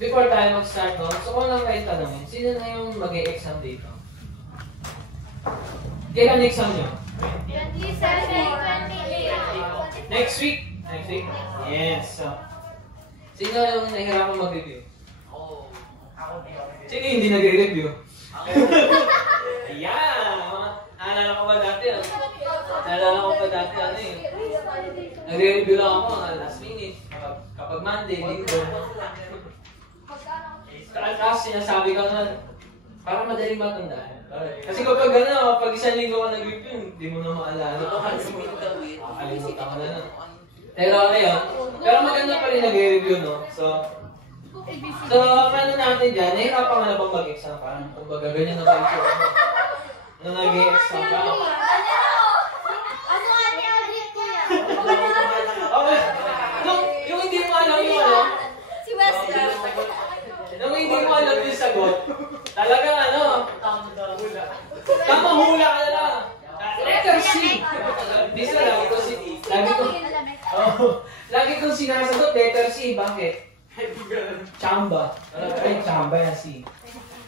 Before tayo mag-start, no? So kung lang kayo tanongin, sino na yung mag-e-exam dito? Kailan exam nyo? 27, 28. Next week? Next week? Yes. So, sino yung nahihirapan mag-review? Sino yung hindi nag-review? Ayan! Naalala ko ba dati? Naalala ko ba dati ano eh? Nagre-review lang ako last minute. Kapag Monday, Linggo. Tapos sinasabi ko na, para madaling matandaan. Kasi kapag ano, pag isang linggo ka nag-review, hindi mo na maalala. Nakalimutan ko na. Pero ayun, pero maganda pa rin nag-review, no? So ano natin dyan, nahirapan ka na bang mag-exam? Parang kumbaga ganyan na ba ito? Na nag-exam ka? Okay. Yung hindi mo alam yung ano? Si Wesley. Nung hindi mo alam yung sagot, talagang ano? Tama hula ka na lang. Letter C. Bisa lagi kong sinasagot, letter C. Bakit? Chamba. Ay, chamba yan, C.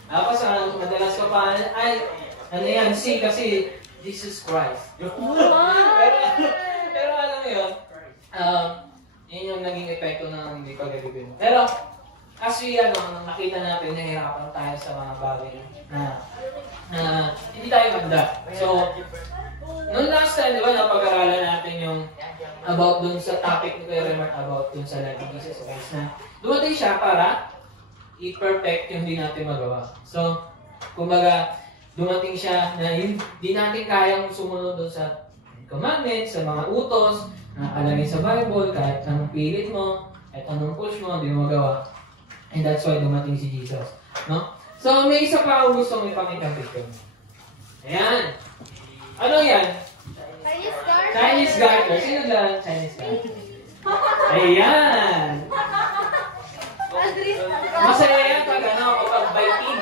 Tapos, madalas ko pa, ay, ano yan, C kasi Jesus Christ. Pero alam mo yun, yun yung naging epekto ng hindi pag-review. Pero, as we, nakita natin, nahihirapan tayo sa mga bagay na hindi tayo magda. So, noong last time, di ba, napag-aralan natin yung about dun sa topic ni Kuya Remark about dun sa Lagi Jesus Christ na dumating siya para i-perfect yung hindi natin magawa. So, kumbaga, dumating siya na hindi natin kayang sumunod dun sa commandments, sa mga utos, na nakalagay sa Bible, kahit anong pilit mo, kahit anong push mo, hindi mo magawa. And that's why dumating si Jesus. No? So, may isa pa ako gusto may pakitang picture. Ayan. Ano yan? Chinese garter. Sino lang Chinese garter? Ayan. Masaya yan pag kapag biting.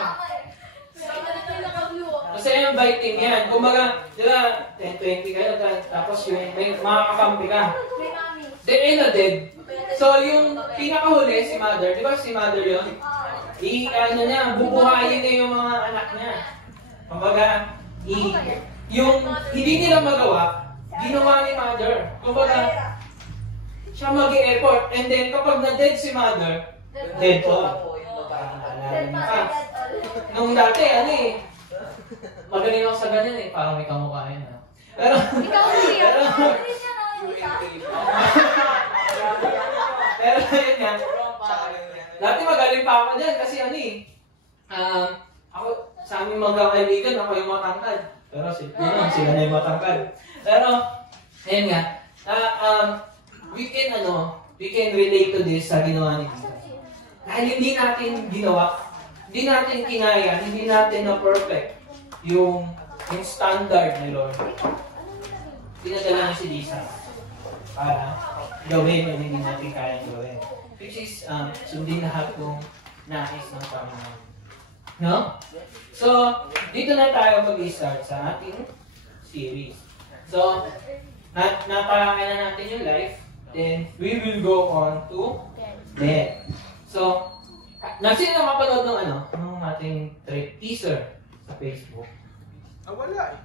Masaya yung biting yan. Kumbaga, di ba, 10-20 kayo, tapos yung may makakampi ka. Then, dead. So, yung pinakahuli, si Mother, di ba si Mother yun? Bubuhayin niya yung mga anak niya. Kumbaga, yung hindi nila magawa, ginawa ni Mother. Kumbaga, siya mag-i-effort. And then, kapag na-dead si Mother, dead po. Nung dati, magaling ako sa ganyan eh. Parang may kamukha yan. Pero, pero yun nga. Dati magaling pa ako dyan kasi ako, sa aming mga kaibigan, ako yung matangkad. Pero sila na yung matangkad. Pero, ayun nga, we can relate to this sa ginawa ni Jesus. Dahil hindi natin ginawa, hindi natin kinaya, hindi natin na-perfect yung standard ni Lord. Pinadala niya si Jesus para gawin yung hindi natin kaya gawin. Which is, sundin lahat ng nais ng Panginoon. No? So, dito na tayo mag-start sa ating series. So, napalaki na natin yung life, then we will go on to death. So, sino nakapanood ng ating teaser sa Facebook? Nawala eh.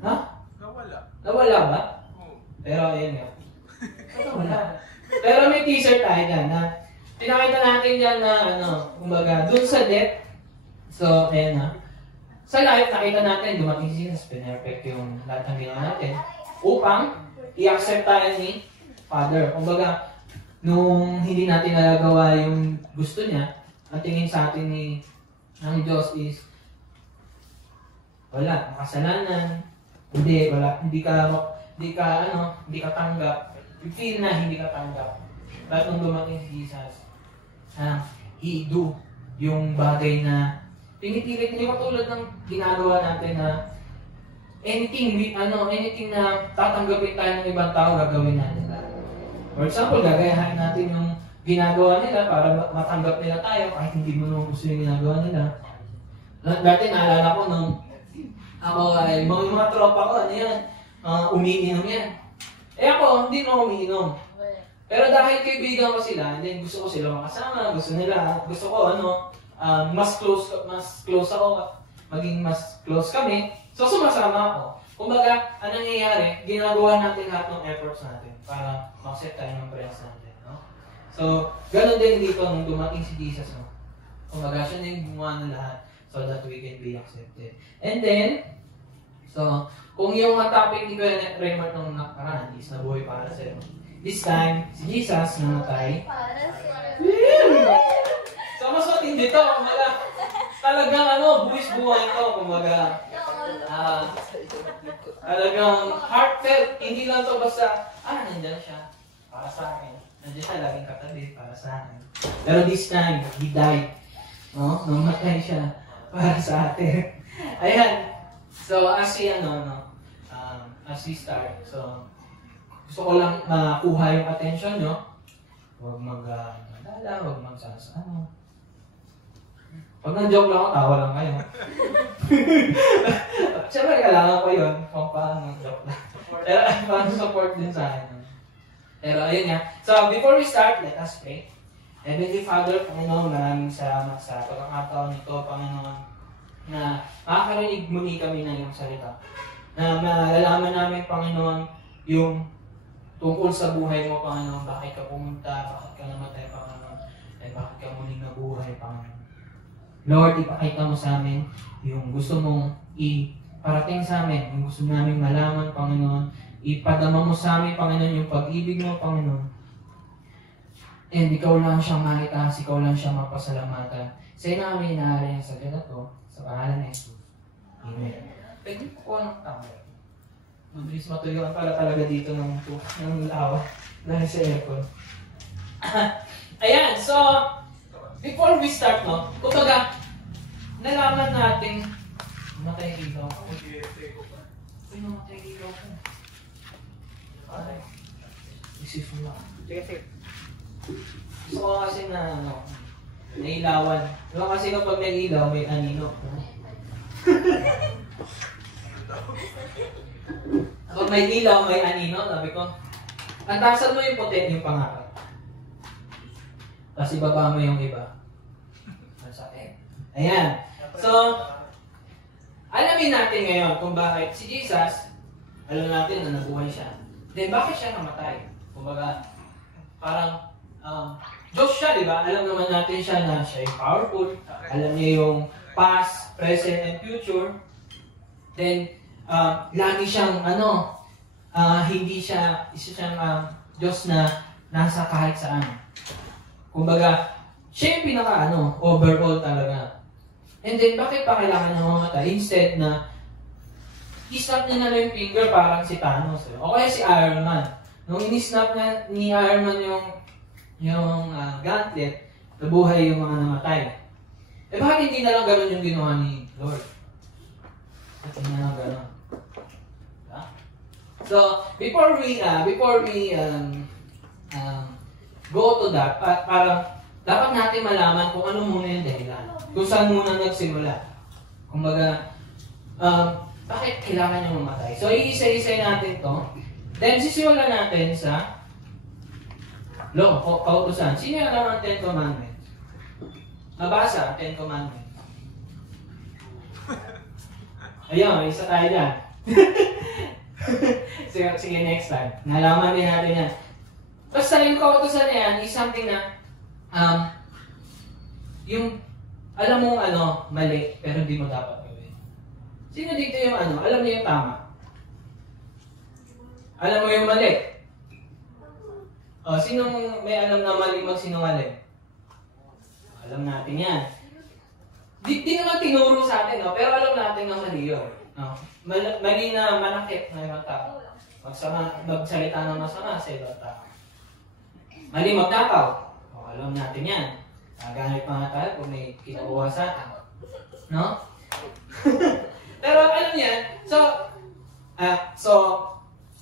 Ha? Nawala. Nawala ba? Oo. Pero ayun nga. Nawala. Pero may teaser tayo dyan na pinakita natin dyan na kumbaga, dun sa death. So, ayan na. Sa life, nakita natin, dumating si Jesus, pinerfect yung lahat ng ginawa natin upang i-accept tayo ni Father. Kumbaga, nung hindi natin nagagawa yung gusto niya, ang tingin sa atin ng Diyos is wala, makasalanan, hindi ka tanggap. You feel na hindi ka tanggap. But nung dumating si Jesus, He do yung bagay na pinipilit, hindi katulad ng ginagawa natin na anything na tatanggapin tayo ng ibang tao, gagawin natin. For example, gagayahin natin yung ginagawa nila para matanggap nila tayo kahit hindi mo nung gusto yung ginagawa nila. Dati naalala ko nung ako ay mga tropa ko, umiinom yan. Eh ako, hindi na umiinom. Pero dahil kaibigan ko sila, and then gusto ko sila makasama, gusto ko mas close ako, maging mas close kami. So sumasama ako. Kumbaga, anong nangyayari? Ginagawa natin lahat ng efforts natin para ma-accept tayo ng friends natin, no? So, ganun din dito nung dumating si Jesus, no? Kumbaga, siya na yung gumawa ng lahat so that we can be accepted. And then, so, kung yung topic ni Kuya Raymond nung nakaraan is nabuhay para sa'yo. This time, si Jesus namatay. So, mas matindi to. Kumbaga, talagang buwis buhay to. Kumbaga, talagang heartfelt. Hindi lang to basta, nandyan siya para sa akin. Nandiyan siya, laging katabi para sa akin. Pero this time, He died. No? Namatay siya para sa atin. Ayan. So, as we start, so, gusto ko lang makuha yung attention nyo. Huwag mag-madala, huwag magsasama. Pag nang-joke lang ako, tawa lang kayo. Siyempre, kailangan ko yun kung paano joke lang. Pero paano support din sa akin. Pero ayun nga. So, before we start, let us pray. Heavenly Father, Panginoon, maraming salamat sa pagkakataon nito, Panginoon, na makakarinig muli kami ng iyong salita. Na malalaman namin, Panginoon, yung tungkol sa buhay mo, Panginoon, bakit ka pumunta, bakit ka namatay, Panginoon, at bakit ka muling nabuhay, Panginoon. Lord, ipakita mo sa amin yung gusto mong iparating sa amin, yung gusto namin malaman, Panginoon. Ipadama mo sa amin, Panginoon, yung pag-ibig mo, Panginoon. And ikaw lang siyang maitaas, ikaw lang siyang mapasalamatan. Sa iyo namin inaari ang salita ko, sa pangalan ni Jesus. Amen. Pwede po ko ng tama. Mabilis matuyuan pala talaga dito ng lawa dahil sa aircon. Ayan, so, before we start, no, kumbaga, nalaman natin, namatay ilaw ko. Uy, namatay ilaw ko. Ay, isip mo lang. Gusto ko kasi na, nailawan. Diba kasi kapag may ilaw, may anino. Kapag may ilaw, may anino, sabi ko, antasan mo yung puti, yung pangarap. Tapos ibaba mo yung iba. Ayan. So, alamin natin ngayon kung bakit si Jesus, alam natin na nabuhay siya. Then, bakit siya namatay? Kumbaga, parang, Diyos siya, di ba? Alam naman natin siya na siya yung powerful. Alam niya yung past, present, and future. Then, lagi siyang, hindi siya, isa siyang Diyos na nasa kahit saan. Kumbaga, siya yung pinaka, overall talaga. And then, bakit pa kailangan niya mamatay? Instead na, i-snap niya na yung finger parang si Thanos. O kaya si Iron Man. Nung ini-snap ni Iron Man yung gauntlet, nabuhay yung mga namatay. Eh bakit hindi na lang gano'n yung ginawa ni Lord? Bakit hindi na lang gano'n? Diba? So, before we go to that, parang dapat natin malaman kung ano muna yung dahilan. Kung saan muna nagsimula. Kumbaga, bakit kailangan niya mamatay? So, iisa-isa natin to. Then, sisimulan natin sa kautusan. Sino yung alam ang 10 Commandments? Mabasa ang 10 Commandments. Ayun, isa tayo dyan. Sige, next time. Nalaman din natin yan. Basta yung kautusan na yan is something na yung alam mong mali, pero hindi mo dapat gawin. Sino dito yung alam niyo yung tama? Alam mo yung mali? Sinong may alam na mali magsinungaling? Alam natin yan. Di naman tinuro sa atin, no? Pero alam natin na mali yun. No? Mali na manakit na ibang tao. Magsalita ng masama sa ibang tao. Mali magnakaw. Alam natin yan. Gagamit pa nga tayo kung may kinukuha sa atin. No? Pero alam yan. So,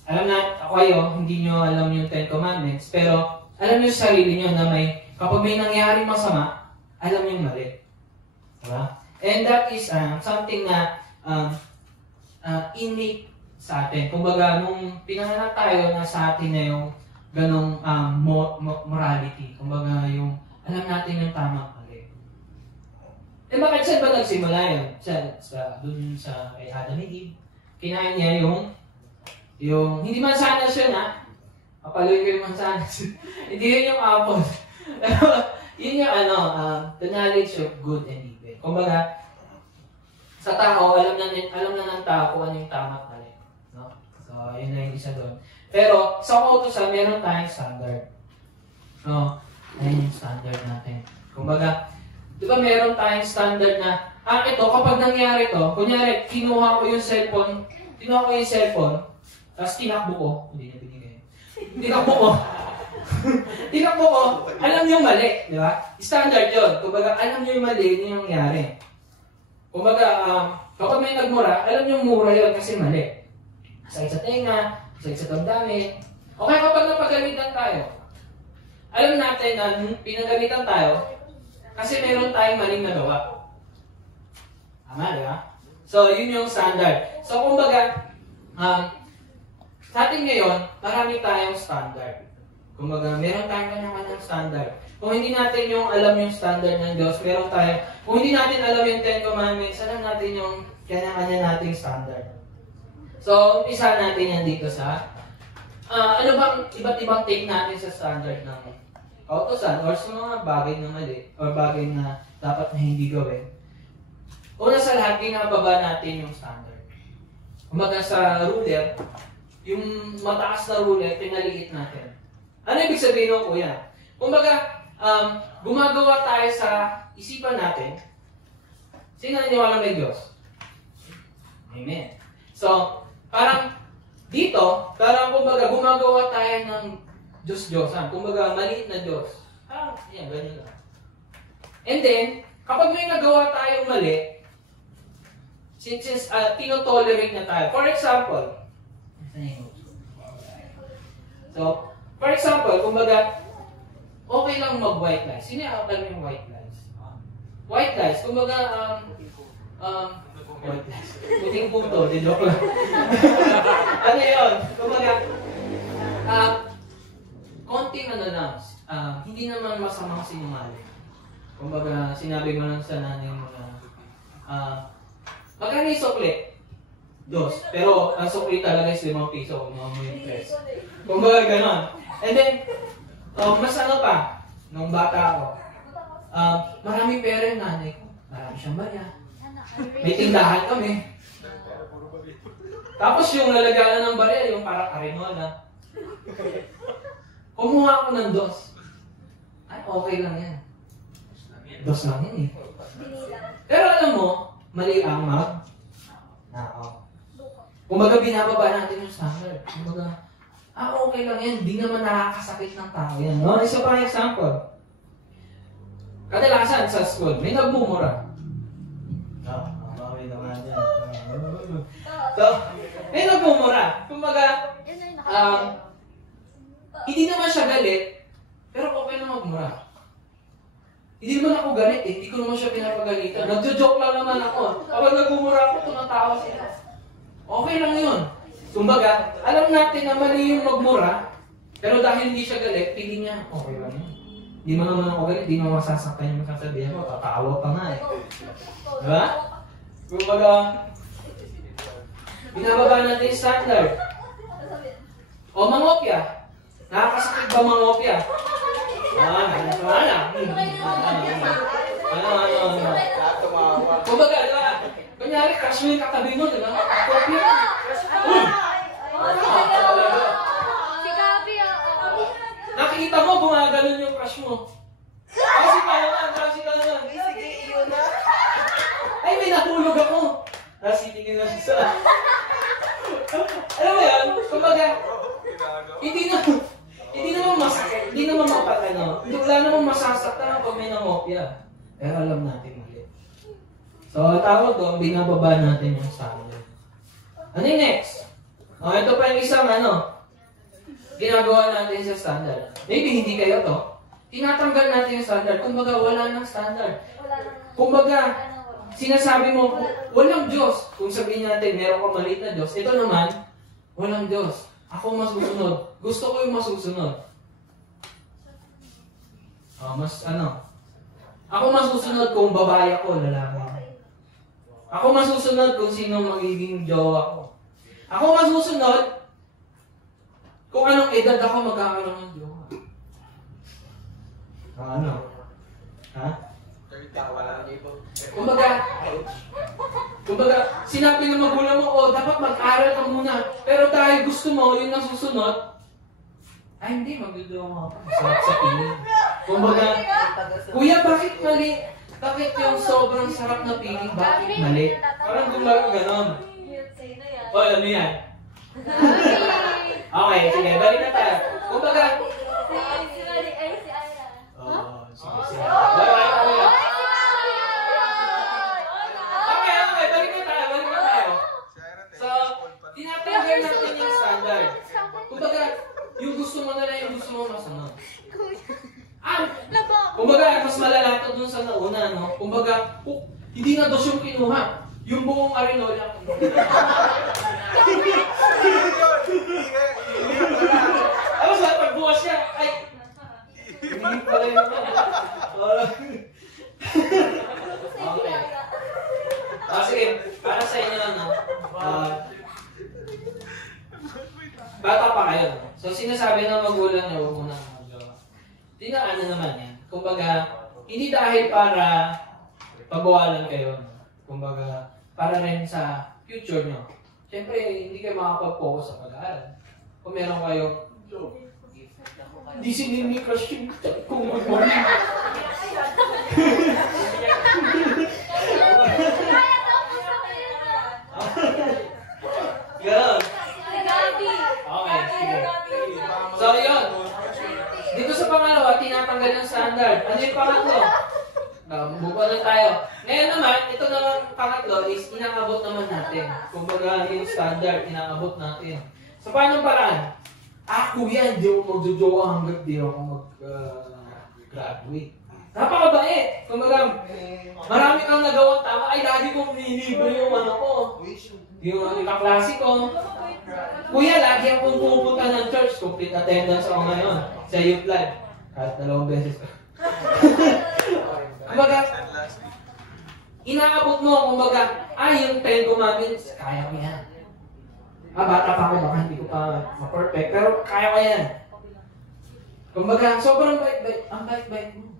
alam na kayo, hindi nyo alam yung 10 Commandments, pero alam nyo sa sarili nyo na kapag may nangyaring masama, alam nyo mali. Diba? And that is something na innate sa atin. Kumbaga, nung pinanganak tayo, nasa atin na yung ganong morality. Kumbaga yung alam natin yung tama mali. Eh bakit saan ba nagsimula yun? Dun sa kay Adam and Eve. Kinain niya yung hindi mansanas yun ha. Kapaloy ko yung mansanas. Hindi yun yung apple. Yun yung the knowledge of good and evil. Kumbaga, sa tao, alam na ng tao kung ano yung tama at mali. No? So, yun na yung isa doon. Pero, sa kautusan, meron tayong standard. No? Ayun yung standard natin. Kumbaga, di ba meron tayong standard na, ito, kapag nangyari to, kunyari, kinuha ko yung cellphone, tapos tinakbo ko, hindi na binigay. Tinakbo ko, alam niyo yung mali, di ba? Standard yun. Kumbaga, alam niyo yung mali, yun yung nangyari. Kumbaga, kapag may nagmura, alam niyo yung mura yun kasi mali. Sakit sa tenga, sakit sa damdamin. Okay, kapag napagalitan tayo, alam natin na pinagalitan tayo kasi meron tayong maling nagawa. Tama, di ba? So, yun yung standard. So, kumbaga, sa atin ngayon, marami tayong standard. Kumbaga, meron tayong kanya-kanyang standard. Kung hindi natin yung alam yung standard ng Diyos, meron tayo. Kung hindi natin alam yung Ten Commandments, alam natin yung kanya-kanya nating standard. So, umpisa natin yan dito sa ano bang iba't ibang take natin sa standard ng kautusan or sa mga bagay na mali or bagay na dapat na hindi gawin. Una sa lahat, ginababa natin yung standard. Kumbaga sa ruler, yung mataas na ruler, pinaliit natin. Ano ibig sabihin ng kuya? Kumbaga, gumagawa tayo sa isipan natin. Sino naniwala may Diyos? Amen. So, parang dito, kumbaga gumagawa tayo ng Diyos-Diyosan. Kumbaga, maliit na Diyos. Yan, ganyan lang. And then, kapag may nagawa tayong mali, since tinotolerate na tayo. For example, kumbaga, okay lang mag-white lies. Sino yung white lies? White lies, kumbaga, white lies. Puting punto, di joke lang. Ano yun? Kumbaga, konting hindi naman masamang sinungaling. Kumbaga, sinabi mo lang sa nanay mo na, magkano yung sukli? Dos. Pero, ang sukli talaga is 5 piso. Kung mga mo yung press. Kumbaga, ganon. And then, mas pa, nung bata ako, maraming pera yung nanay ko. Marami siyang barya. May tindahan kami. Tapos yung lalagalan ng barya, yung parang karinola. Kumuha ako ng dos. Ay, okay lang yan. Dos lang yan eh. Pero alam mo, mali ang nakaw. Kumbaga, binababa natin yung standard. Kumbaga, okay lang yan. Di naman nakakasakit ng tao yan. No? Isa pa example. Kadalasan sa school, may nagmumura. Bawi naman yan. So, may nagmumura. Kumbaga, hindi naman siya galit, pero okay na magmura. Hindi naman ako galit eh. Hindi ko naman siya pinapagalitan. Nagjo-joke lang naman ako. Kapag nagmumura ako, tumatawa sila. Okay lang yun. Kumbaga, alam natin na mali yung magmura, pero dahil hindi siya galit, piling niya, okay lang yun. Hindi mo naman ako galit, hindi mo masasaktan yung masasabihan ko, tataawa pa nga eh. Diba? Kumbaga, binababa natin yung standard. O mangopya. Nakakasakit ba mangopya? Wala. Kumbaga, diba? Kunyari, crush mo yung katabi mo, diba? Kopya. Si Gabi, Nakikita mo, gumaganon yung crush mo. Kasi ka naman. Sige, yun na. Ay, may nahulog ako. Tingin na siya sa... Alam mo yan? Kumbaga, hindi naman mapatano. Wala naman masasaktan pag may nangopya. Pero alam natin mali. So, tawag doon, binababa natin yung standard. Ano yung next? Ito pa yung isang ginagawa natin sa standard. Maybe hindi kayo to. Tinatanggal natin yung standard. Kumbaga, wala nang standard. Kumbaga, sinasabi mo, walang Diyos. Kung sabihin natin, meron ka maliit na Diyos. Ito naman, walang Diyos. Ako masusunod. Gusto ko yung masusunod. Ako masusunod kung babae ako, lalaki ako. Ako masusunod kung sino magiging jowa ko. Ako masusunod kung anong edad ako magkakaroon ng jowa. Ano? Ha? 30 ka wala na ibo. Kumbaga, sinabi ng magulang mo, dapat mag-aral ka muna. Pero dahil gusto mo, yung nasusunod, ay hindi, magduduwa ka pa. Sarap sa piling. Kumbaga, kuya, bakit mali? Bakit yung sobrang sarap na piling, bakit mali? Parang gumagano ganon. O, ano yan? Okay, sige, balik na tayo. Kumbaga, sige. Balik na tayo. So, tinatanggal natin yung standard. Kumbaga, yung gusto mo na lang yung gusto mo masunod. Kumbaga, mas malala ito dun sa nauna, no? Kumbaga, hindi na dos yung kinuha. Yung buong arenola. Tapos pagbukas niya, ay, hindi pala yun. Okay. Sige, para sa inyo, no? Bata pa kayo, no? So, sinasabi ng magulang niyo, huwag mo nang magjowa. Ano naman yan. Kumbaga, hindi dahil para pagbawalan kayo, no? Kumbaga, para rin sa future nyo. Siyempre, hindi kayo makapag-focus sa pag-aaral. Kung meron kayo, hindi sinini crush yung kung mag-morning. Ganon. Okay, sige. So, yun. Dito sa pangalawa, tinatanggal yung standard. Ano yung pangatlo? Buka na tayo. Ngayon naman, ito naman pangatlo is inaabot naman natin. Kumbaga yung standard, inaabot natin. So, paano paraan? Kuya, hindi ako magjojowa hanggat di ako mag-graduate. Napakabait! Kumbaga, marami kang nagawang tama. Ay, lagi kong nilibre yung ano ko. Yung kaklase ko. Kuya, lagi akong pupunta ng church. Complete attendance ako ngayon sa youth life. Kahit 2 beses ko. Kumbaga, inaabot mo, kumbaga, yung 10 commandments, kaya ko yan. Bata pa ako, baka hindi ko pa ma-perfect, pero kaya ko yan. Kumbaga, sobrang bait-bait, ang bait-bait mo.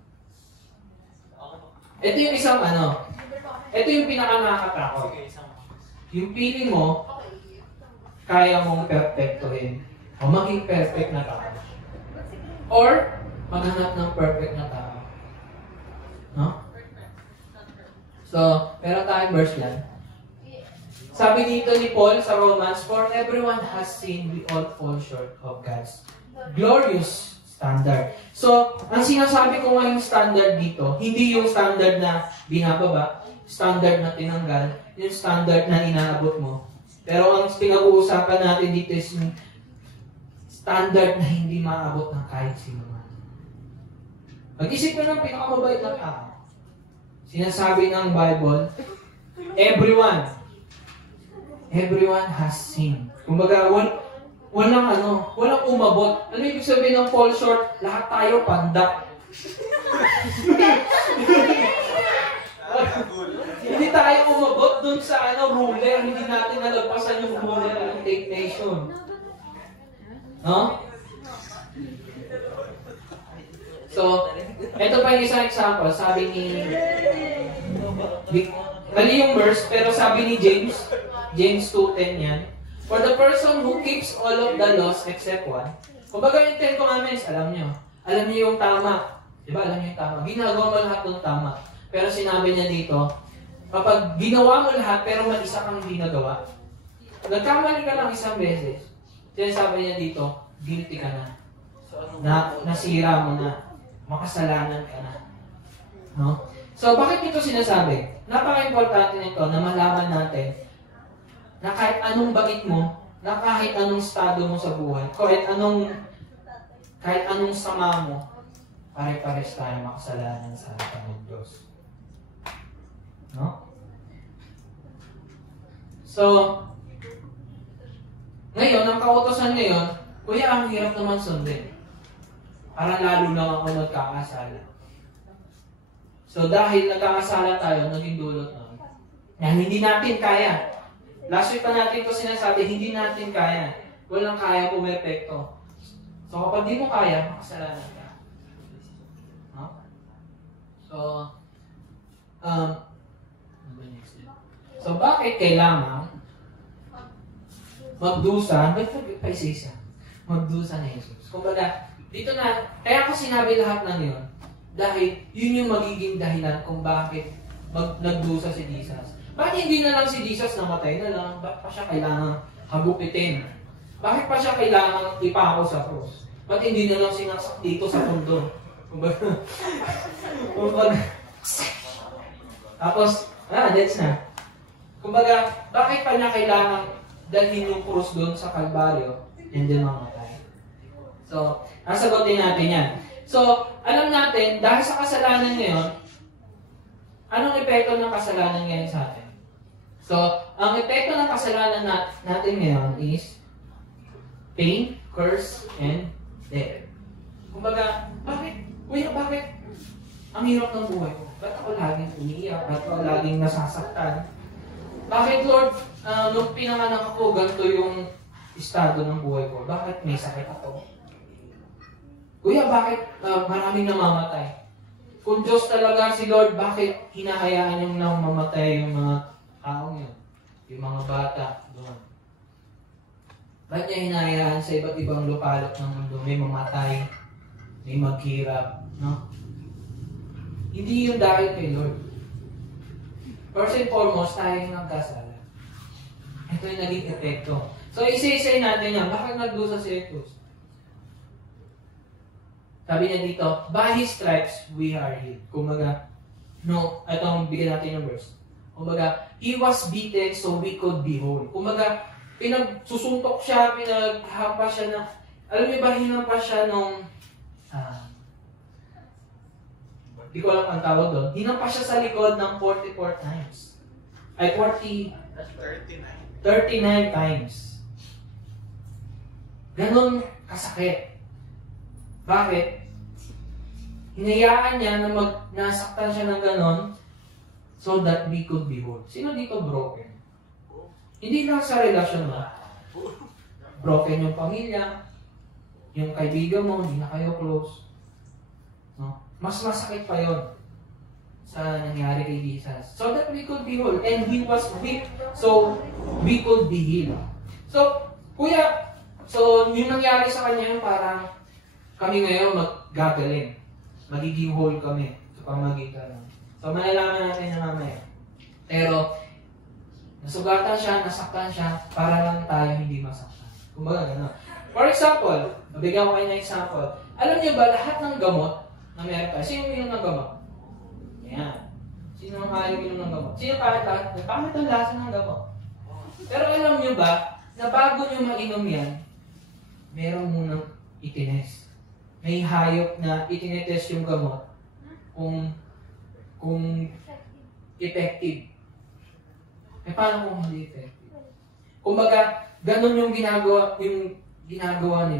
Ito yung isang ito yung pinaka-nakakatakot. Yung feeling mo, kaya mong perfectohin, o maging perfect na tao. Or, maghanap ng perfect na tao. No? So, meron tayong verse yan. Sabi dito ni Paul sa Romans, for everyone has sinned, we all fall short of God's glorious standard. So, ang sinasabi ko ngayong standard dito, hindi yung standard na binababa, standard na tinanggal, yung standard na inaabot mo. Pero ang pinag-uusapan natin dito is yung standard na hindi maabot ng kahit sino man. Mag-isip ka ng pinakamabait na tao. Sinasabi ng Bible, everyone has sinned. Kumbaga, walang umabot. Ano ibig sabihin ng fall short? Lahat tayo panda. Hindi tayo umabot dun sa ruler. Hindi natin nalagpasan yung ruler ng Take Nation. No? So, ito pa yung isang example. Sabi mali yung verse, pero sabi ni James 2:10 yan. For the person who keeps all of the laws except one. Kumbaga yung 10 commandments, alam niyo yung tama. Diba, alam niyo yung tama. Ginagawa mo lahat ng tama. Pero sinabi niya dito, kapag ginawa mo lahat, pero may isa kang hindi nagawa, nagkamali ka lang isang beses, sinasabi niya dito, guilty ka na. Nasira mo na. Makasalanan ka na. No? So, bakit ito sinasabi? Napaka-importante nito na malaman natin na kahit anong bait mo, na kahit anong estado mo sa buhay, kahit anong sama mo, pare-pares tayo makasalanan sa harapan ng Diyos. No? So, Ngayon, ang kautosan ngayon, kuya, ang hirap naman sundin. Parang lalo lang ako nagkakasala. So dahil nagkakasala tayo, naging dulot nun. Yan, hindi natin kaya. Last week pa natin ito sinasabi, hindi natin kaya. Walang kaya pumepekto. So kapag di mo kaya, makasalanan ka. No? So bakit kailangan magdusa, magdusa na Jesus? Kumbaga, dito na, kaya ko sinabi lahat ng yun, dahil yun yung magiging dahilan kung bakit nagdusa si Jesus. Bakit hindi na lang si Jesus namatay na lang? Bakit pa siya kailangan hagupitin? Bakit pa siya kailangan ipako sa krus? Bakit hindi na lang sinaksak dito sa pundo? Kumbaga, tapos, that's na. Kumbaga, bakit pa niya kailangan dalhin yung krus doon sa Kalbaryo and then mamatay? So, nasagutin natin yan. So, alam natin, dahil sa kasalanan ngayon, anong epekto ng kasalanan ngayon sa atin? So, ang epekto ng kasalanan natin ngayon is pain, curse, and death. Kumbaga, bakit? Kuya, bakit? Ang hirap ng buhay ko. Ba't ako laging umiiyak? Ba't ako laging nasasaktan? Bakit, Lord, nung pinanganak ako, ganito yung estado ng buhay ko? Bakit may sakit ako? Kuya, bakit maraming namamatay? Kung Diyos talaga si Lord, bakit hinahayaan yung namamatay yung mga taong yun? Yung mga bata doon. Ba't niya hinahayaan sa iba't ibang lupalot ng mundo? May mamatay, may maghirap, no? Hindi yun dahil kay Lord. First and foremost, tayo yung nagkasala. Ito yung naging epekto. So, isa-isay natin yan. Bakit nagdusa si Jesus? Sabi niya dito, by His stripes, we are healed. Kumbaga, no, itong bigyan natin ng verse. Kumbaga, He was beaten so we could be whole. Kumbaga, pinagsusuntok siya, pinaghampas siya ng, alam niyo ba, hinampas siya nung, di ko alam ang tawag doon, hinampas siya sa likod ng 44 times. Ay, 39 times. Ganon kasakit. Bakit? Hinayaan niya na nasaktan siya ng ganon so that we could be whole. Sino dito broken? Hindi lang sa relasyon mo. Broken yung pamilya, yung kaibigan mo, hindi na kayo close. No? Mas masakit pa yon sa nangyari kay Jesus. So that we could be whole. And He was whipped so we could be healed. So, kuya, so yung nangyari sa kanya yung parang kami ngayon maggagaling. Magiging whole kami sa pamagitan ng. So, malalaman natin na mamaya. Pero, nasugatan siya, nasaktan siya, para lang tayo hindi masaktan. Kumbaga, gano'n. For example, mabigyan ko kayo ng example. Alam niyo ba, lahat ng gamot na meron tayo, sino uminom ng gamot? Ayan. Sino ang kaya uminom ng gamot? Sino kahit lahat? Pangit ang lasa ng gamot. Pero alam niyo ba, na bago niyo mainom yan, meron munang itines. May hayop na itinetest yung gamot kung effective. Eh paano kung hindi effective? Kumbaga, ganun yung ginagawa ni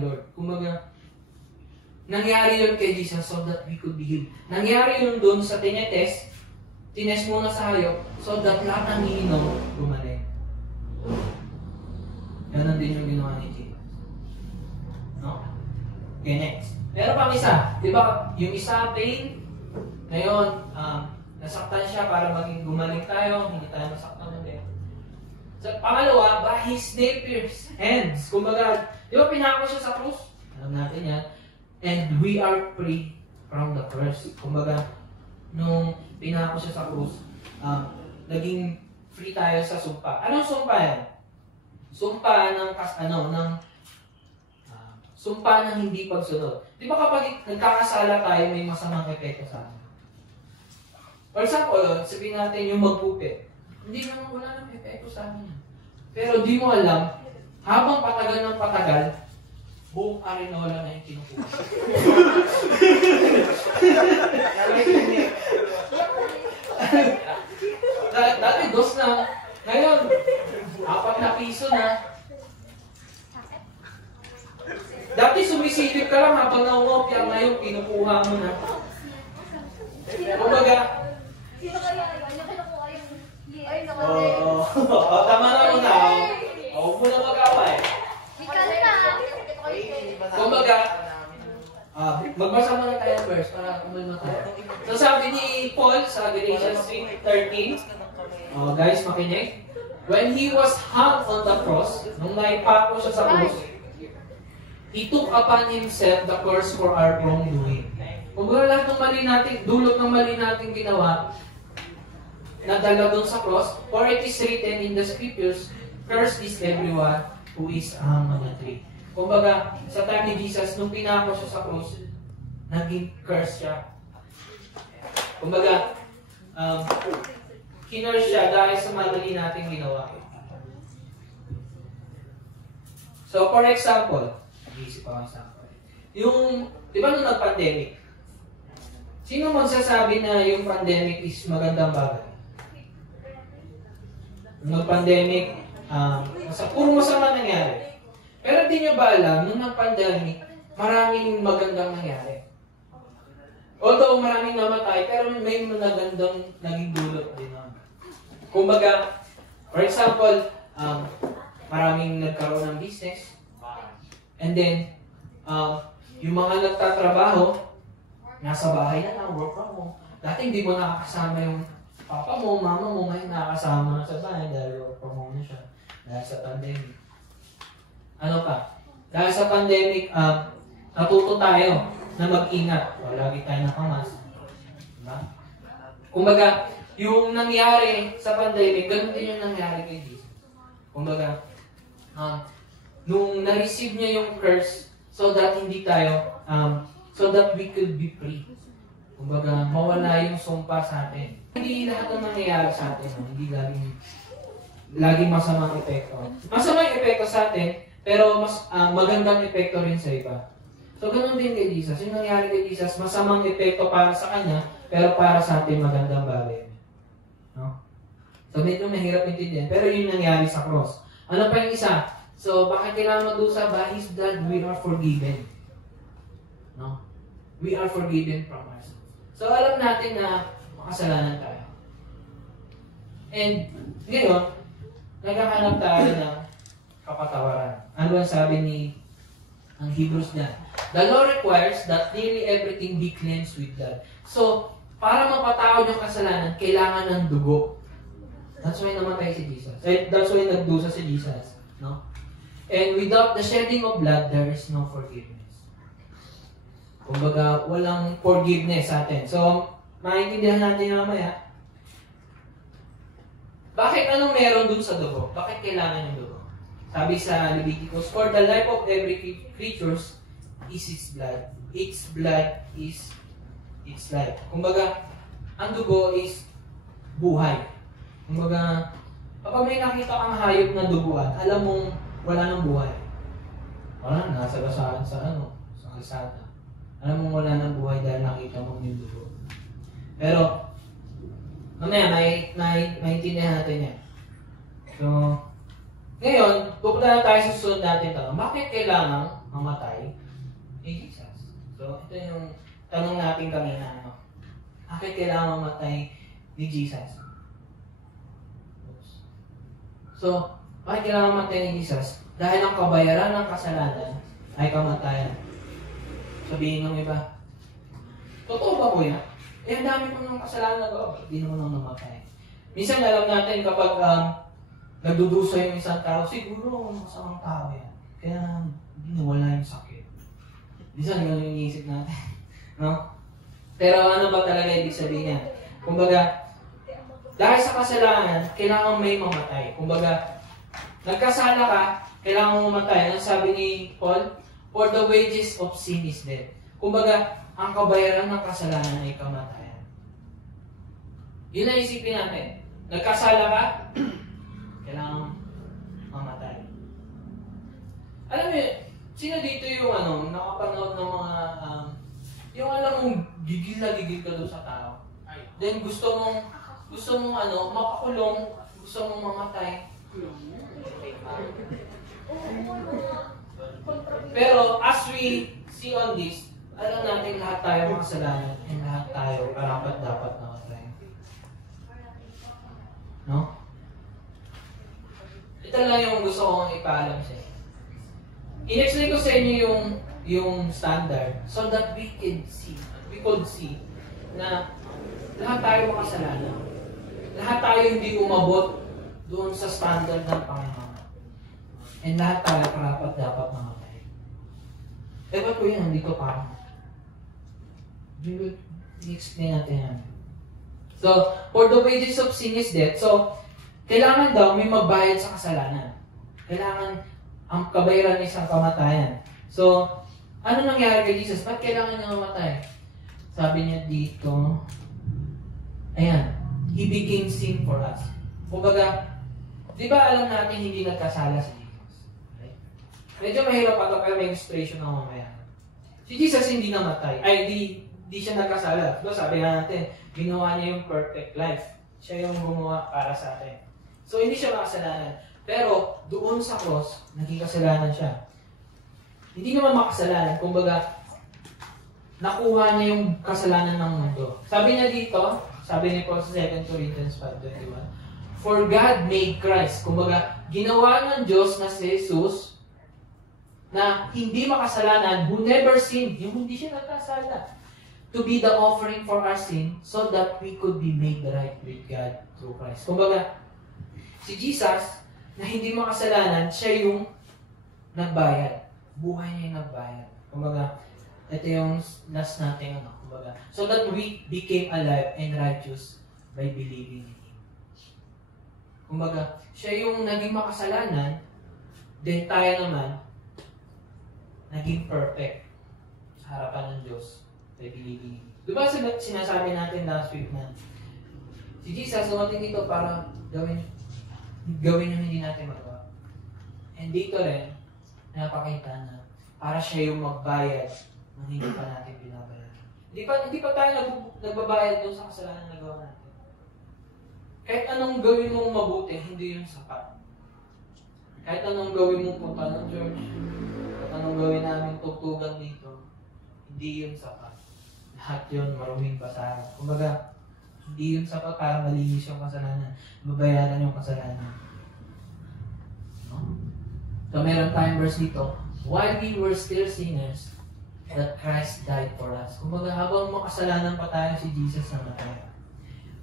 Lord. Kumbaga, nangyari yun kay Jesus so that we could be healed. Nangyari yun dun sa tinetest muna sa hayop so that lahat ng ininom gumaling. Ganun din yung ginawa ni Jesus. No? Okay, next. Meron pang isa. Di ba, yung isa pain, ngayon, nasaktan siya para maging gumaling tayo, hindi tayo masaktan ulit. So, pangalawa, by His pierced hands. Kumbaga, di ba pinako siya sa krus? Alam natin yan. And we are free from the curse. Kumbaga, nung pinako siya sa krus, naging free tayo sa sumpa. Anong sumpa yan? Sumpa ng sumpa ng hindi pagsunod. Di ba kapag nagkakasala tayo, may masamang epekto sa atin? For example, sabihin natin yung magpupit. Hindi naman wala nang epekto sa atin. Pero di mo alam, habang patagal ng patagal, buong arenola na yung kinukuha. Dati dos na, ngayon, 4 na piso na. Nagsisilip ka lang habang nauopya ngayon, kinukuha mo na. Kumbaga, Sino kaya yun? Yung kinukuha yung... Ay, tama na muna. Huwag mo na mag-away. Mikal na! Kumbaga, magbasa muna tayo ng verse para kumalma tayo. So sabi ni Paul sa Galatians 3:13, guys, makinig. When he was hung on the cross, nung naipako siya sa cross, he took upon himself the curse for our wrongdoing. Kung lahat ng mali natin, dulot ng mali natin ginawa, nadala doon sa cross, for it is written in the scriptures, cursed is everyone who is hung on a tree. Kumbaga, sa time ni Jesus, nung pinako siya sa cross, naging curse siya. Kumbaga, kinurse siya dahil sa mali natin ginawa. So, for example, nag-iisip ako ng example. Yung, di ba nung nag-pandemic? Sino magsasabi na yung pandemic is magandang bagay? Nung nag-pandemic, puro masama nangyari. Pero di nyo ba alam, nung nag-pandemic, maraming magandang nangyari. Although maraming namatay, pero may magandang naging dulot din naman. Kumbaga, for example, maraming nagkaroon ng business. And then, yung mga nagtatrabaho, nasa bahay na lang, work from home. Dati hindi mo nakakasama yung papa mo, mama mo, ngayon nakakasama na sa bahay dahil work from home na siya. Dahil sa pandemic. Ano pa? Dahil sa pandemic, natuto tayo na mag-ingat. Lagi tayo nakamas. Diba? Kumbaga, yung nangyari sa pandemic, ganun din yung nangyari kay Jesus. Kumbaga, nung na-receive niya yung curse, so that hindi tayo, so that we could be free. Kumbaga, mawala yung sumpa sa atin. Hindi lahat ng nangyayari sa atin, hindi laging masamang epekto. Masamang epekto sa atin, pero mas magandang epekto rin sa iba. So, ganun din kay Jesus. Yung nangyari kay Jesus, masamang epekto para sa kanya, pero para sa atin magandang bagay. No? So, medyo mahirap intindihan. Pero yun nangyari sa cross. Ano pa yung isa? So, bakit kailangan magdusa? By His blood, we are forgiven. No? We are forgiven from our sins. So, alam natin na makasalanan tayo. And, ngayon, naghahanap tayo ng kapatawaran. Ano ang sabi ni ang Hebrews na? The law requires that nearly everything be cleansed with blood. So, para mapatawad yung kasalanan, kailangan ng dugo. That's why namatay si Jesus. That's why nagdusa si Jesus. No? And without the shedding of blood, there is no forgiveness. Kumbaga, walang forgiveness sa atin. So, maintindihan natin mamaya. Bakit anong meron dun sa dugo? Bakit kailangan yung dugo? Sabi sa Leviticus, for the life of every creature is its blood. Its blood is its life. Kumbaga, ang dugo is buhay. Kumbaga, kapag may nakita kang hayop na duguan, alam mong wala nang buhay. Wala, nasa basahan sa kalsada. Alam mong wala nang buhay dahil nakita mo yung dugo. Pero, mamaya, maintindihan natin yan. So, ngayon, pupunta na tayo sa susunod natin tanong. Bakit kailangan mamatay ni Jesus? So, ito yung tanong natin kanina. Ano? Bakit kailangan mamatay ni Jesus? So, bakit kailangan mamatay ni Jesus? Dahil ang kabayaran ng kasalanan ay kamatayan. Sabihin ng iba, totoo ba po yan? Ang dami ko ng kasalanan na gawa, hindi naman nang namatay. Minsan alam natin kapag nagdudusa yung isang tao, siguro masamang tao yan. Kaya hindi nawala yung sakit. Minsan yun yung iniisip natin. No? Pero ano ba talaga ibig sabihin yan? Kumbaga, dahil sa kasalanan, kailangan may mamatay. Kumbaga, nagkasala ka, kailangan mamatay. Ano sabi ni Paul? For the wages of sin is death. Kumbaga, ang kabayaran ng kasalanan ay kamatayan. Yun ang isipin natin. Nagkasala ka, kailangan mamatay. Alam mo, sino dito yung nakapanood ng mga, yung alam mong gigil na gigil ka doon sa tao. Then gusto mong mapakulong, gusto mong mamatay. Pero as we see on this, alam natin lahat tayo makasalanan and lahat tayo karapat dapat namatay. No? Ito lang yung gusto kong ipaalam sa inyo. In-explain ko sa inyo yung standard so that we could see na lahat tayo makasalanan. Lahat tayo hindi umabot doon sa standard ng Panginoon. And lahat tayo karapat dapat namatay. Eh, ba't ko yun? Hindi ko parang. I-explain natin yan. So, for the wages of sin is death. So, kailangan daw may magbayad sa kasalanan. Kailangan ang kabayaran ng isang kamatayan. So, ano nangyari kay Jesus? Ba't kailangan niya mamatay? Sabi niya dito, ayan, He became sin for us. Kumbaga, di ba alam natin hindi nagkasala si Jesus? Right? Medyo mahirap pa ito, pero may illustration na mamaya. Si Jesus hindi namatay. Ay, di siya nagkasala. Diba sabi nga natin, ginawa niya yung perfect life. Siya yung gumawa para sa atin. So, hindi siya makasalanan. Pero, doon sa cross, naging kasalanan siya. Hindi naman makasalanan. Kumbaga, nakuha niya yung kasalanan ng mundo. Sabi niya dito, sabi ni Paul sa 2 Corinthians 5:21, for God made Christ. Kumbaga, ginawa ng Diyos na si Jesus na hindi makasalanan, who never sinned, yung hindi siya nagkasala, to be the offering for our sin so that we could be made right with God through Christ. Kumbaga, si Jesus, na hindi makasalanan, siya yung nagbayad. Buhay niya yung nagbayad. Kumbaga, ito yung last natin, kumbaga, so that we became alive and righteous by believing in Him. Kumbaga, siya yung naging makasalanan, then tayo naman, naging perfect sa harapan ng Diyos by believing in Him. Diba sinasabi natin last week na si Jesus dumating dito para gawin yung hindi natin magawa. And dito rin, napakita na para siya yung magbayad ng hindi pa natin binabayaran. Hindi pa tayo nagbabayad doon sa kasalanan na nagawa natin. Kahit anong gawin mong mabuti, hindi yun sapat. Kahit anong gawin mong punta ng church, kahit anong gawin namin tugtugan dito, hindi yun sapat. Lahat yun maruming basahan. Kumbaga, hindi yun sapat para malinis yung kasalanan. Mabayaran yung kasalanan. No? So, meron tayong verse dito. While we were still sinners, that Christ died for us. Kumbaga, habang makasalanan pa tayo, si Jesus namatay.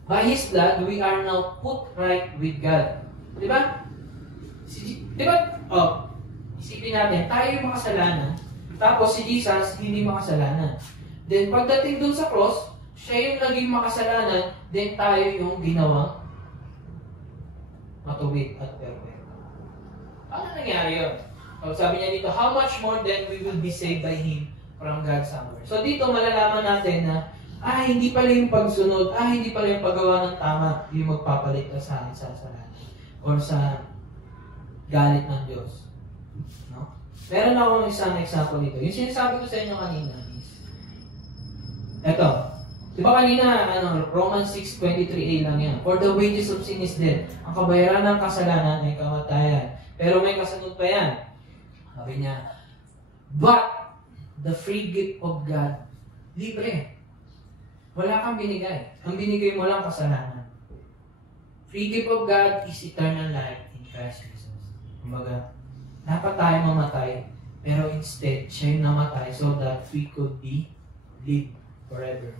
By His blood, we are now put right with God. Diba? Isipin natin, tayo yung makasalanan, tapos si Jesus, hindi makasalanan. Then, pagdating dun sa cross, siya yung naging makasalanan, then tayo yung ginawang matuwid at perfect. Paano nangyari yun? Sabi niya dito, how much more then we will be saved by Him from God's anger. So dito malalaman natin na, hindi pala yung pagsunod, hindi pala yung paggawa ng tama yung magpapalit ka sa kasalanan or sa galit ng Diyos. No? Meron akong isang example dito. Yung sinasabi ko sa inyo kanina is, eto, di ba kanina, Romans 6:23a lang yan. For the wages of sin is death. Ang kabayaran ng kasalanan ay kamatayan. Pero may kasunod pa yan. Sabi niya, but the free gift of God, libre. Wala kang binigay. Ang binigay mo lang kasalanan. Free gift of God is eternal life in Christ Jesus. Kumbaga, dapat tayo mamatay, pero instead, siya yung namatay so that we could live forever.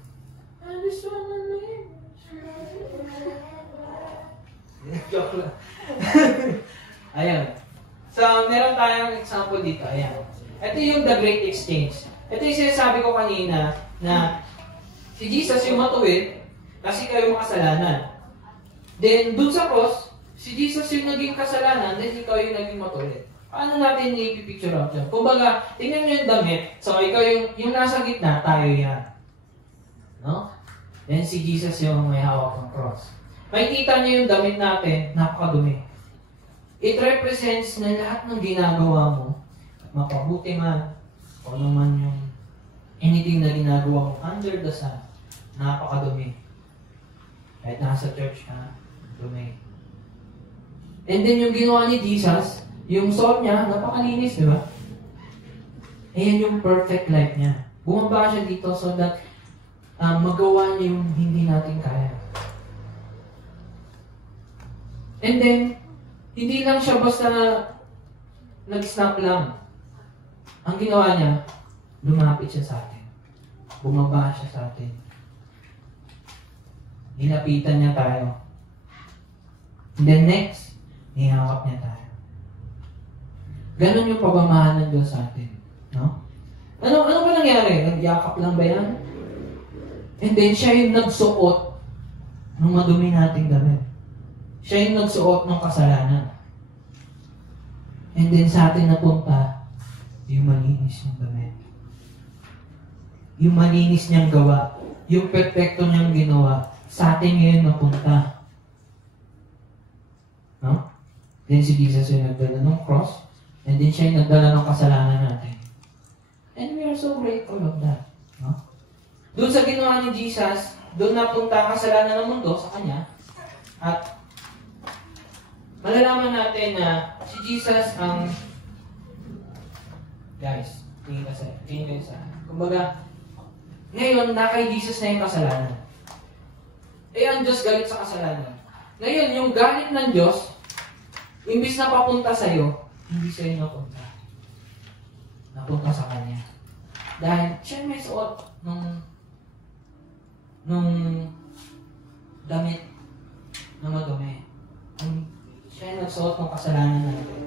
I just wanna live. Joke lang. Ayan. So, meron tayong example dito. Ayan. Ito yung The Great Exchange. Ito yung sinasabi ko kanina na si Jesus yung matuwid kasi kayo makasalanan. Then, dun sa cross, si Jesus yung naging kasalanan, then ikaw yung naging matuwid. Paano natin i-picture out yun? Kumbaga, tingnan nyo yung damit. So, ikaw yung nasa gitna, tayo yan. No? Then, si Jesus yung may hawak ng cross. Makikita nyo yung damit natin, napakadumi. It represents na lahat ng ginagawa mo, mapabuti man, o naman yung anything na ginagawa mo under the sun, napakadumi. Kahit nasa church ka, dumi. And then yung ginawa ni Jesus, yung suot niya, napakalinis, di ba? Ayan yung perfect life niya. Bumaba siya dito so that magawa niya yung hindi natin kaya. And then, hindi lang siya basta nag-snap lang. Ang ginawa niya, lumapit siya sa atin. Bumaba siya sa atin. Nilapitan niya tayo. And then next, nihakap niya tayo. Ganon yung pagmamahal ng Diyos sa atin. No? Ano ba nangyari? Nagyakap lang ba yan? And then, siya yung nagsuot ng madumi nating damit. Siya yung nagsuot ng kasalanan. And then, sa atin napunta, yung malinis niyang damit. Yung malinis niyang gawa. Yung perfecto niyang ginawa. Sa atin ngayon napunta. No? Then, si Jesus yung nagdala ng cross. And then, siya yung nagdala ng kasalanan natin. And we are so grateful of that. No? Doon sa ginawa ni Jesus, doon napunta ang kasalanan ng mundo sa Kanya. At malalaman natin na si Jesus ang guys, tingin kayo sa kumbaga, ngayon, na kay Jesus na yung kasalanan. Ang Diyos galit sa kasalanan. Ngayon, yung galit ng Diyos, imbis na papunta sa'yo, hindi sa'yo napunta. Napunta sa Kanya. Dahil siya may suot nung damit na madumi. Siya yung nagsuot ng kasalanan natin.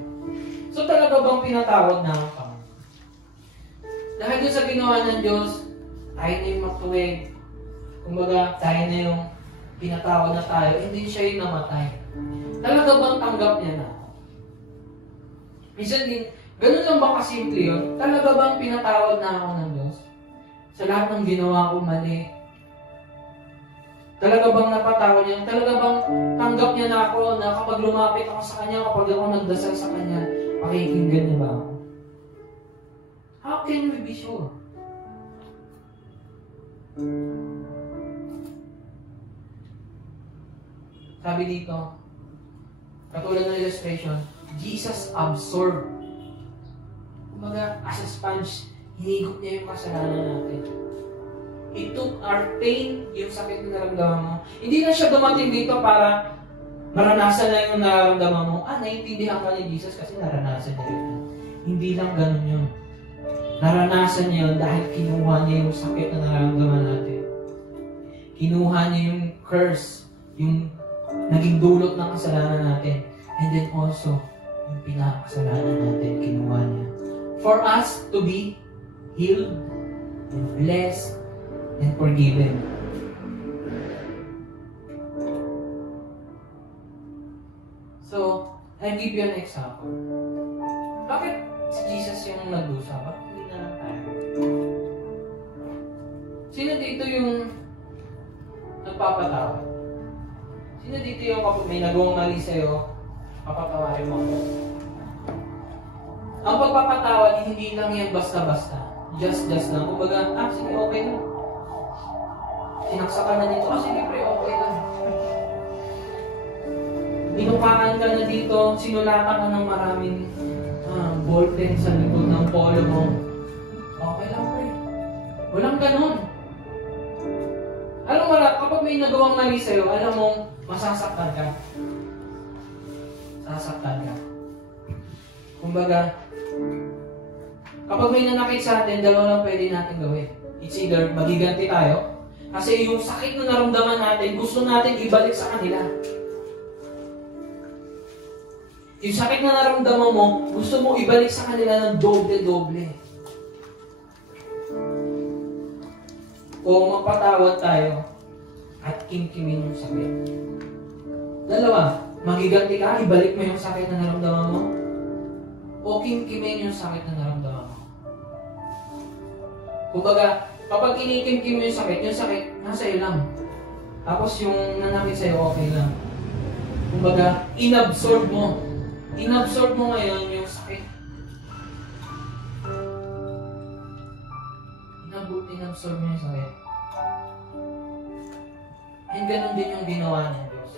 So talaga bang pinatawad na ang Panginoon? Dahil doon sa ginawa ng Diyos, tayo na yung matuwid. Kumbaga, tayo na yung pinatawad na tayo, hindi siya yung namatay. Talaga bang tanggap niya na ako? Minsan din, ganun lang ba kasimple yun? Talaga bang pinatawad na ako ng Diyos? Sa lahat ng ginawa ko mali? Talaga bang napatawad niya? Talaga bang tanggap niya na ako na kapag lumapit ako sa Kanya, kapag ako nagdasal sa Kanya, pakikinggan niya ba ako? How can we be sure? Sabi dito, katulad ng illustration, Jesus absorbed. Kumbaga, as a sponge, hinigot niya yung kasalanan natin. He took our pain, yung sakit na naramdaman mo. Hindi na siya dumating dito para maranasan na yung nararamdaman mo. Naiintindihan ka ni Jesus kasi naranasan niya yun. Hindi lang ganun yun. Naranasan niya yun dahil kinuha niya yung sakit na nararamdaman natin. Kinuha niya yung curse, yung naging dulot ng kasalanan natin. And then also, yung pinakasalanan natin, kinuha niya. For us to be healed and blessed and forgiven. So, I'll give you an example. Bakit si Jesus yung nagdusa? Bakit hindi na lang tayo? Sino dito yung nagpapatawad? Sino dito yung kapag may nagawang mali sa'yo, papatawarin mo ako? Ang pagpapatawad, hindi lang yan basta-basta. Just lang. Kumbaga, sige, okay lang. Sinaksakan na dito, sige pre, okay lang. Binukaan ka na dito, sinulatan ka ng maraming ballpen sa likod ng polo mo. Okay lang pre. Walang ganun. Alam mo, kapag may nagawang mali sa'yo, alam mong masasaktan ka. Sasaktan ka. Kumbaga, kapag may nanakit sa atin, dalawa lang pwede natin gawin. It's either magiganti tayo, kasi yung sakit na naramdaman natin, gusto natin ibalik sa kanila. Yung sakit na naramdaman mo, gusto mo ibalik sa kanila ng doble-doble. O magpatawad tayo at kimkimin yung sakit. Dalawa, magiganti ka, ibalik mo yung sakit na naramdaman mo, o kimkimin yung sakit na naramdaman mo. Kumbaga, kapag kinikimkim mo yung sakit nasa iyo lang. Tapos yung nanakit sa'yo, okay lang. Kumbaga, inabsorb mo. Inabsorb mo ngayon yung sakit. Inabsorb mo yung sakit. And ganun din yung ginawa ng Diyos.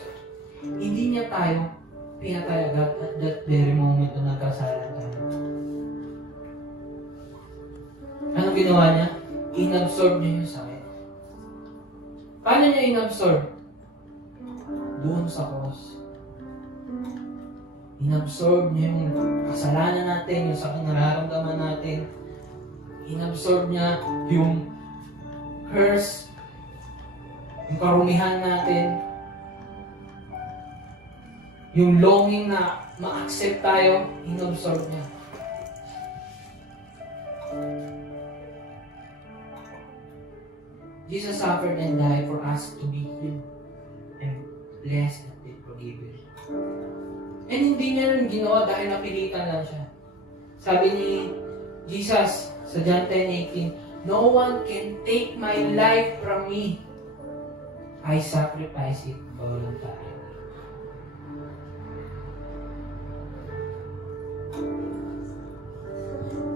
Hindi niya tayo pinatay agad at that very moment na nagkasalan tayo. Anong ginawa niya? Inabsorb niya yung sakit. Paano niya inabsorb? Doon sa cross. Inabsorb niya yung kasalanan natin, yung sakit na nararamdaman natin. Inabsorb niya yung curse, yung karumihan natin, yung longing na ma-accept tayo, inabsorb niya. Jesus suffered and died for us to be healed and blessed and forgiven. And hindi niya rin ginawa dahil napilitan lang siya. Sabi ni Jesus sa John 10:18, "No one can take my life from me. I sacrifice it voluntarily."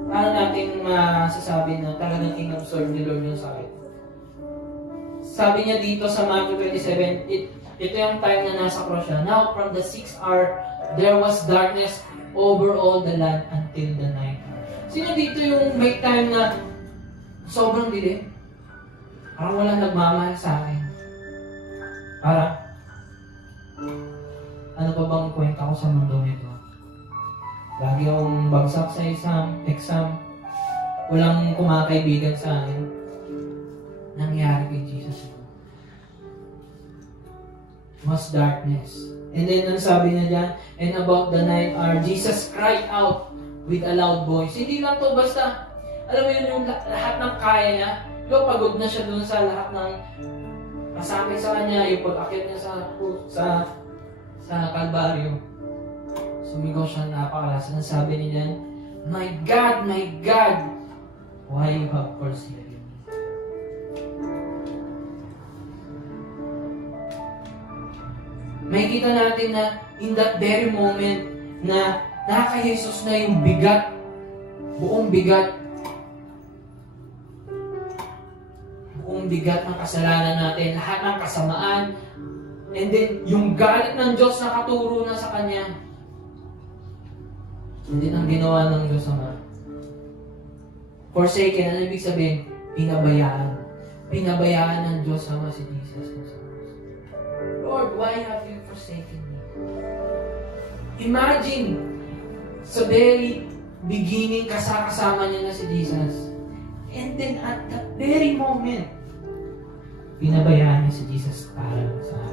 Paano natin masasabi na talagang inabsorb ni Lord yung sakit? Sabi niya dito sa Matthew 27, ito yung time na nasa cross siya. "Now from the 6th hour, there was darkness over all the land until the 9th hour." Sino dito yung may time na sobrang dilim? Parang walang nagmamahal sa akin. Parang, ano pa bang kwenta ko sa mundo nito? Lagi akong bagsak sa exam. Walang kumakaibigan sa akin. Nangyari kay Jesus. Was darkness. And then, ang sabi niya dyan, "And about the 9th hour, Jesus cried out with a loud voice." Hindi lang to basta, alam mo yun, yung lahat ng kaya niya. Pagod na siya dun sa lahat ng kasama sa kanya, yung pag-akit niya sa Kalbaryo. Sumigaw siya napakalas. Ang sabi niya, my God, why you have forsaken me?" Makikita natin na in that very moment na nakaka-Jesus na yung bigat, buong bigat ng kasalanan natin, lahat ng kasamaan, and then yung galit ng Diyos na katuro na sa Kanya. Hindi ang ginawa ng Diyos Ama. Forsaken, ano ibig sabihin? Pinabayaan. Pinabayaan ng Diyos Ama si Jesus. Lord, why have you forsaken me? Imagine, sa very beginning, kasama niya na si Jesus. And then at that very moment, pinabayaan niya si Jesus para sa atin.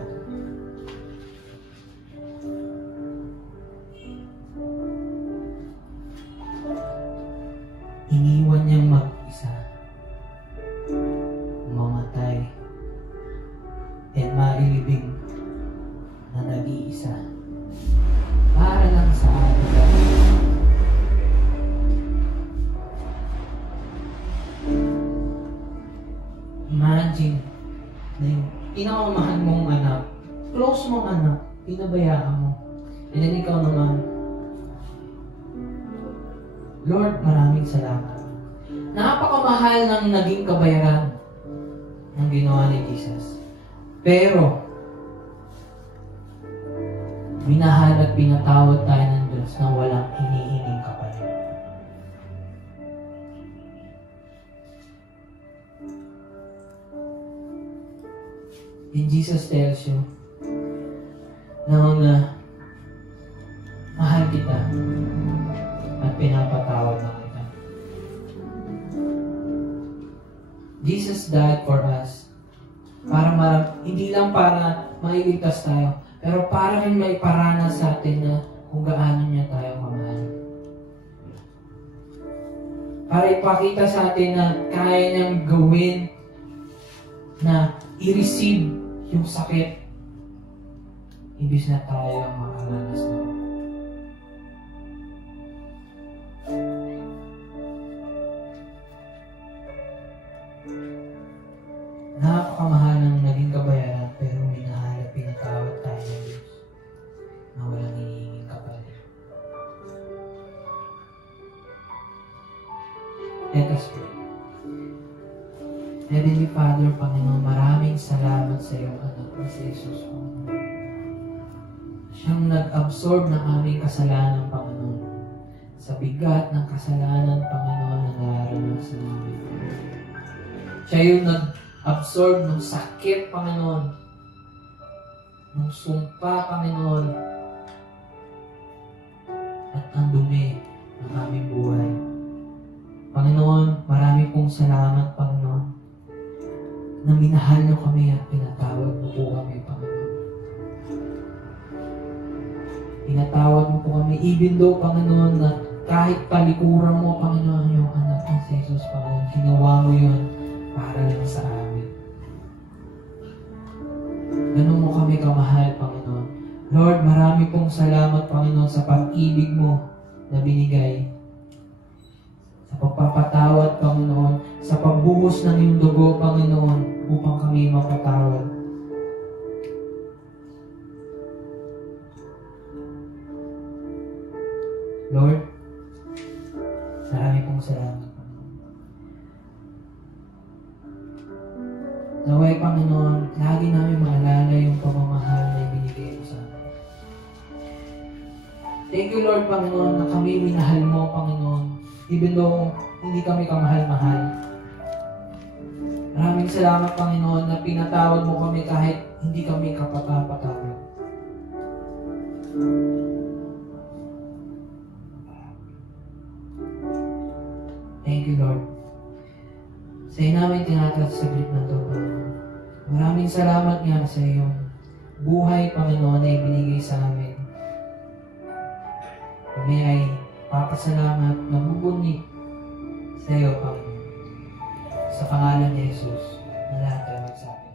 Iniwan niyang mag-isa, mamatay, and mailibing na nag-iisa para lang sa atin. Imagine na yung pinakamahal mong anak, close mong anak, pinabayaan mo. And then ikaw naman, Lord, maraming salamat. Napakamahal ng naging kabayaran ng ginawa ni Jesus. Pero, minahal at pinatawad tayo ng Diyos na walang hinihinging kapalit. And Jesus tells you na mahal kita at pinapatawad na kita. Jesus died for us para hindi lang para mailigtas tayo, pero para rin may paranas sa atin na kung gaano niya tayo kamahal. Para ipakita sa atin na kaya niyang gawin na i-receive yung sakit imbis na tayo ang makaranas na. Napakamahal ng naging kabayaran, pero minahal at pinatawad tayo ng Diyos na walang hihinging kapalit. Let us pray. Heavenly Father, Panginoon, maraming salamat sa iyong anak na si Jesus. Siyang nag-absorb ng aming kasalanan, Panginoon. Sa bigat ng kasalanan, Panginoon, na naranasan namin. Siya yung nag-absorb ng sakit, Panginoon, ng sumpa, Panginoon, at ang dumi ng aming buhay. Panginoon, marami pong salamat, Panginoon, na minahal niyo kami at pinatawad mo po kami, Panginoon. Pinatawad mo po kami, even though, Panginoon, na kahit palikuran mo, Panginoon, yung anak ng si Jesus, Panginoon, ginawa mo yun para lang sa amin. Ganun mo kami kamahal, Panginoon. Lord, marami pong salamat, Panginoon, sa pag-ibig mo na binigay. Sa pagpapatawad, Panginoon. Sa pagbuhos ng iyong dugo, Panginoon, upang kami mapatawad. Lord, marami pong salamat, Panginoon. Naway, Panginoon, lagi namin maalala yung pamamahal na ibinigay mo sa amin. Thank you, Lord, Panginoon, na kami minahal mo, Panginoon, even though hindi kami kamahal-mahal. Maraming salamat, Panginoon, na pinatawad mo kami kahit hindi kami kapatapatawad. Thank you, Lord. Sa iyo namin tinatas sa saglit na ito, Panginoon. Maraming salamat nga sa iyong buhay, Panginoon, na ibinigay sa amin. Kami ay papasalamat na bubuni sa iyo, Panginoon. Sa pangalan ni Jesus, na lahat ay magsabi.